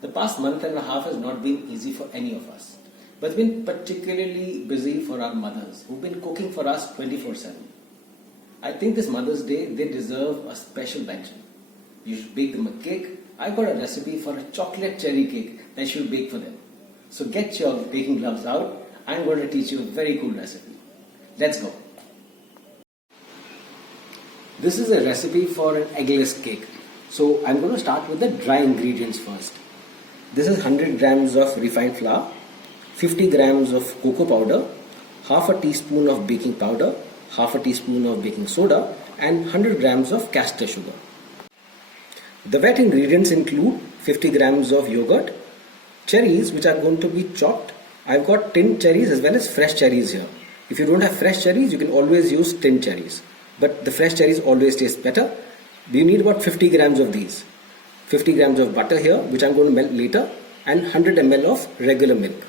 The past month and a half has not been easy for any of us, but it's been particularly busy for our mothers who've been cooking for us 24/7. I think this Mother's Day they deserve a special mention. You should bake them a cake. I've got a recipe for a chocolate cherry cake that you should bake for them. So get your baking gloves out. I'm going to teach you a very cool recipe. Let's go. This is a recipe for an eggless cake. So I'm going to start with the dry ingredients first. This is 100 grams of refined flour, 50 grams of cocoa powder, half a teaspoon of baking powder, half a teaspoon of baking soda, and 100 grams of caster sugar. The wet ingredients include 50 grams of yogurt, cherries which are going to be chopped. I've got tinned cherries as well as fresh cherries here. If you don't have fresh cherries, you can always use tinned cherries. But the fresh cherries always taste better. You need about 50 grams of these. 50 grams of butter here, which I'm going to melt later, and 100 ml of regular milk.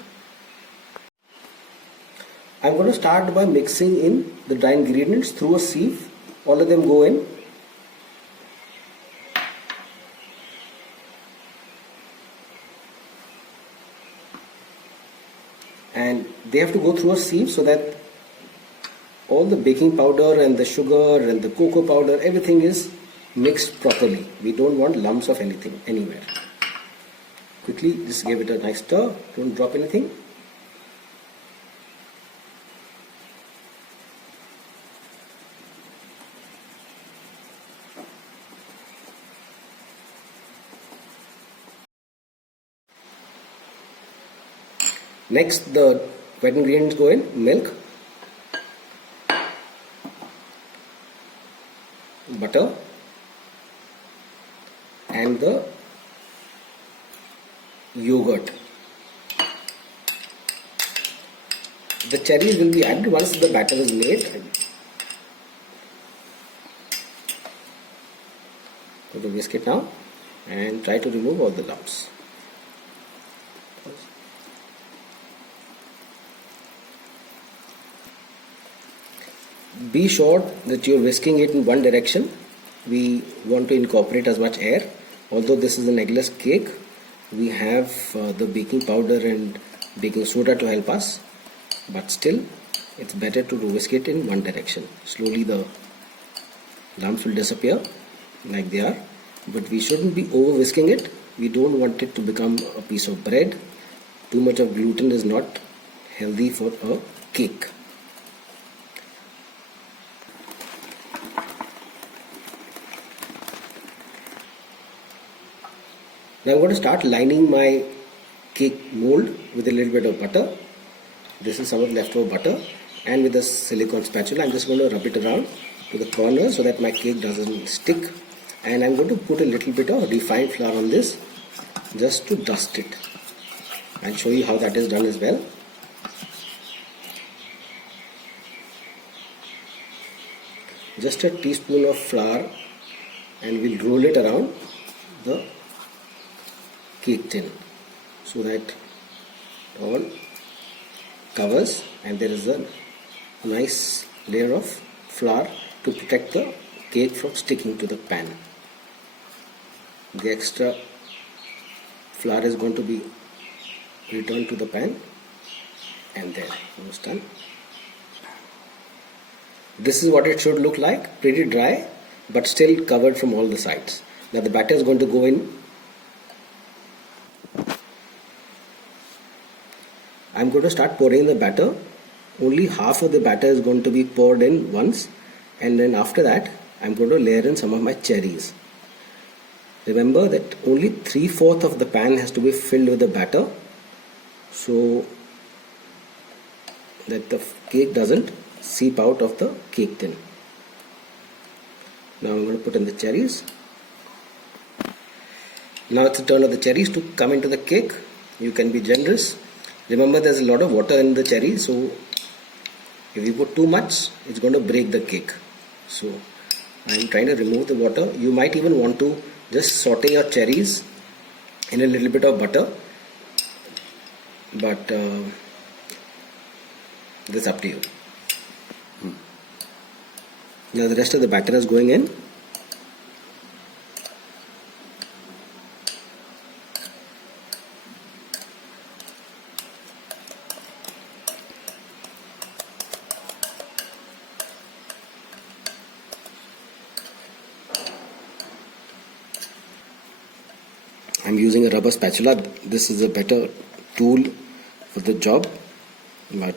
I'm going to start by mixing in the dry ingredients through a sieve. All of them go in. And they have to go through a sieve so that all the baking powder and the sugar and the cocoa powder, everything is mixed properly. We don't want lumps of anything anywhere. Quickly just give it a nice stir. Don't drop anything. Next, the wet ingredients go in: milk, butter, and the yogurt. The cherries will be added once the batter is made. Put the whisk it now and try to remove all the lumps. Be sure that you're whisking it in one direction. We want to incorporate as much air. Although this is an eggless cake, we have the baking powder and baking soda to help us. But still, it's better to whisk it in one direction. Slowly the lumps will disappear like they are. But we shouldn't be over whisking it. We don't want it to become a piece of bread. Too much of gluten is not healthy for a cake. Now I'm going to start lining my cake mold with a little bit of butter. This is some of the leftover butter, and with a silicone spatula I'm just going to rub it around to the corners so that my cake doesn't stick. And I'm going to put a little bit of refined flour on this just to dust it. I'll show you how that is done as well. Just a teaspoon of flour, and we'll roll it around the cake tin so that all covers and there is a nice layer of flour to protect the cake from sticking to the pan. The extra flour is going to be returned to the pan, and there, almost done. This is what it should look like, pretty dry but still covered from all the sides. Now the batter is going to go in. I'm going to start pouring the batter. Only half of the batter is going to be poured in once, and then after that I'm going to layer in some of my cherries. Remember that only 3/4 of the pan has to be filled with the batter so that the cake doesn't seep out of the cake tin. Now I'm going to put in the cherries. Now it's the turn of the cherries to come into the cake. You can be generous. Remember, there's a lot of water in the cherry, so if you put too much, it's going to break the cake. So I'm trying to remove the water. You might even want to just saute your cherries in a little bit of butter, but that's up to you. Now the rest of the batter is going in. I'm using a rubber spatula. This is a better tool for the job, but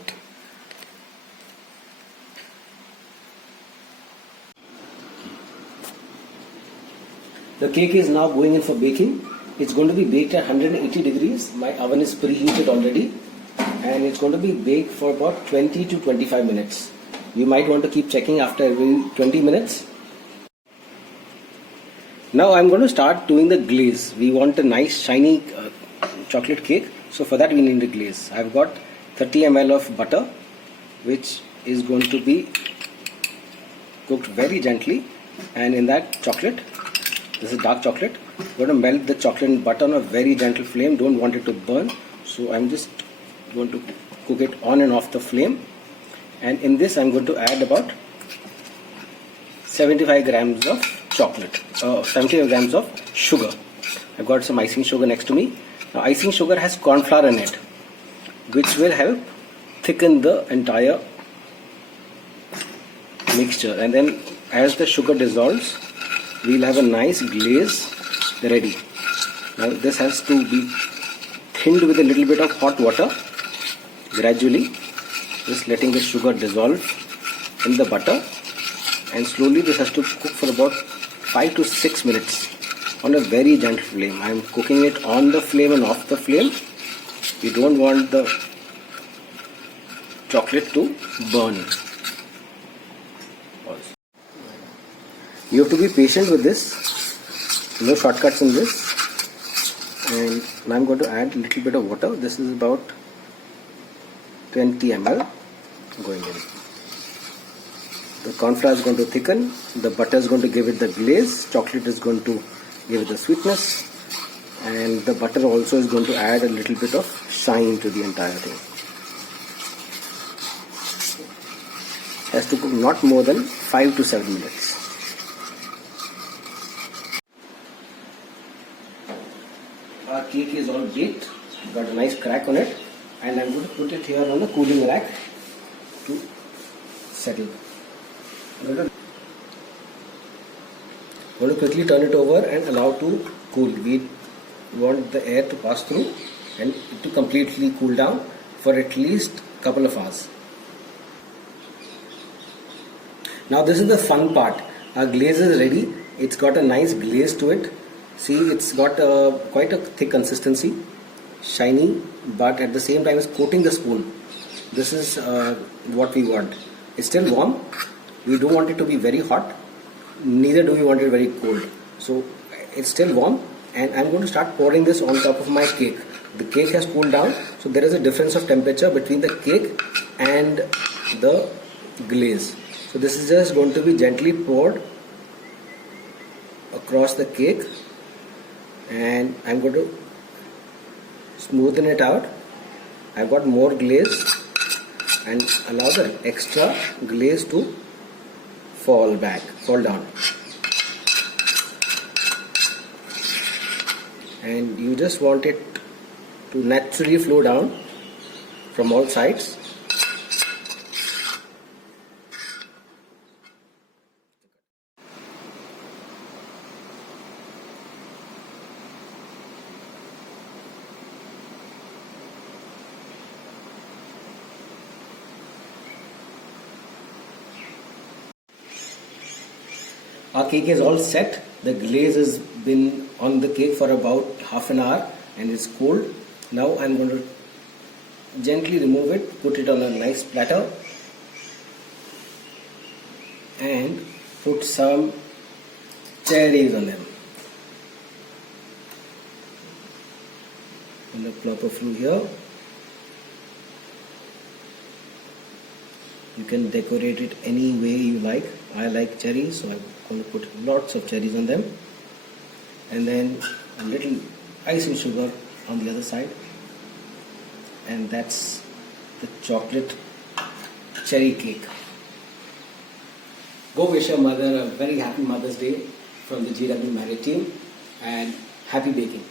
the cake is now going in for baking. It's going to be baked at 180 degrees. My oven is preheated already, and it's going to be baked for about 20 to 25 minutes. You might want to keep checking after every 20 minutes. Now I'm going to start doing the glaze. We want a nice shiny chocolate cake. So for that we need a glaze. I've got 30 ml of butter, which is going to be cooked very gently, and in that chocolate, this is dark chocolate, I'm going to melt the chocolate and butter on a very gentle flame. Don't want it to burn, so I'm just going to cook it on and off the flame. And in this I'm going to add about 75 grams of chocolate, 75 grams of sugar. I've got some icing sugar next to me. Now icing sugar has corn flour in it, which will help thicken the entire mixture, and then as the sugar dissolves, we'll have a nice glaze ready. Now this has to be thinned with a little bit of hot water, gradually just letting the sugar dissolve in the butter, and slowly this has to cook for about 5 to 6 minutes on a very gentle flame. I am cooking it on the flame and off the flame. You don't want the chocolate to burn. You have to be patient with this. No shortcuts in this. And now I'm going to add a little bit of water. This is about 20 ml going in. The corn flour is going to thicken, the butter is going to give it the glaze, chocolate is going to give it the sweetness, and the butter also is going to add a little bit of shine to the entire thing. It has to cook not more than 5 to 7 minutes. Our cake is all baked, got a nice crack on it, and I'm going to put it here on the cooling rack to settle. I'm going to quickly turn it over and allow to cool. We want the air to pass through and it to completely cool down for at least a couple of hours. Now this is the fun part. Our glaze is ready. It's got a nice glaze to it. See, it's got quite a thick consistency, shiny, but at the same time it's coating the spoon. This is what we want. It's still warm. We don't want it to be very hot, neither do we want it very cold. So it's still warm, and I'm going to start pouring this on top of my cake. The cake has cooled down, so there is a difference of temperature between the cake and the glaze. So this is just going to be gently poured across the cake, and I'm going to smoothen it out. I've got more glaze and allow the extra glaze to fall down, and you just want it to naturally flow down from all sides. Our cake is all set. The glaze has been on the cake for about half an hour and it's cold. Now I'm going to gently remove it, put it on a nice platter and put some cherries on them. And plop a few here. You can decorate it any way you like. I like cherries, so I'm going to put lots of cherries on them. And then a little icing sugar on the other side. And that's the chocolate cherry cake. Go wish your mother a very happy Mother's Day from the GW Marriott team, and happy baking.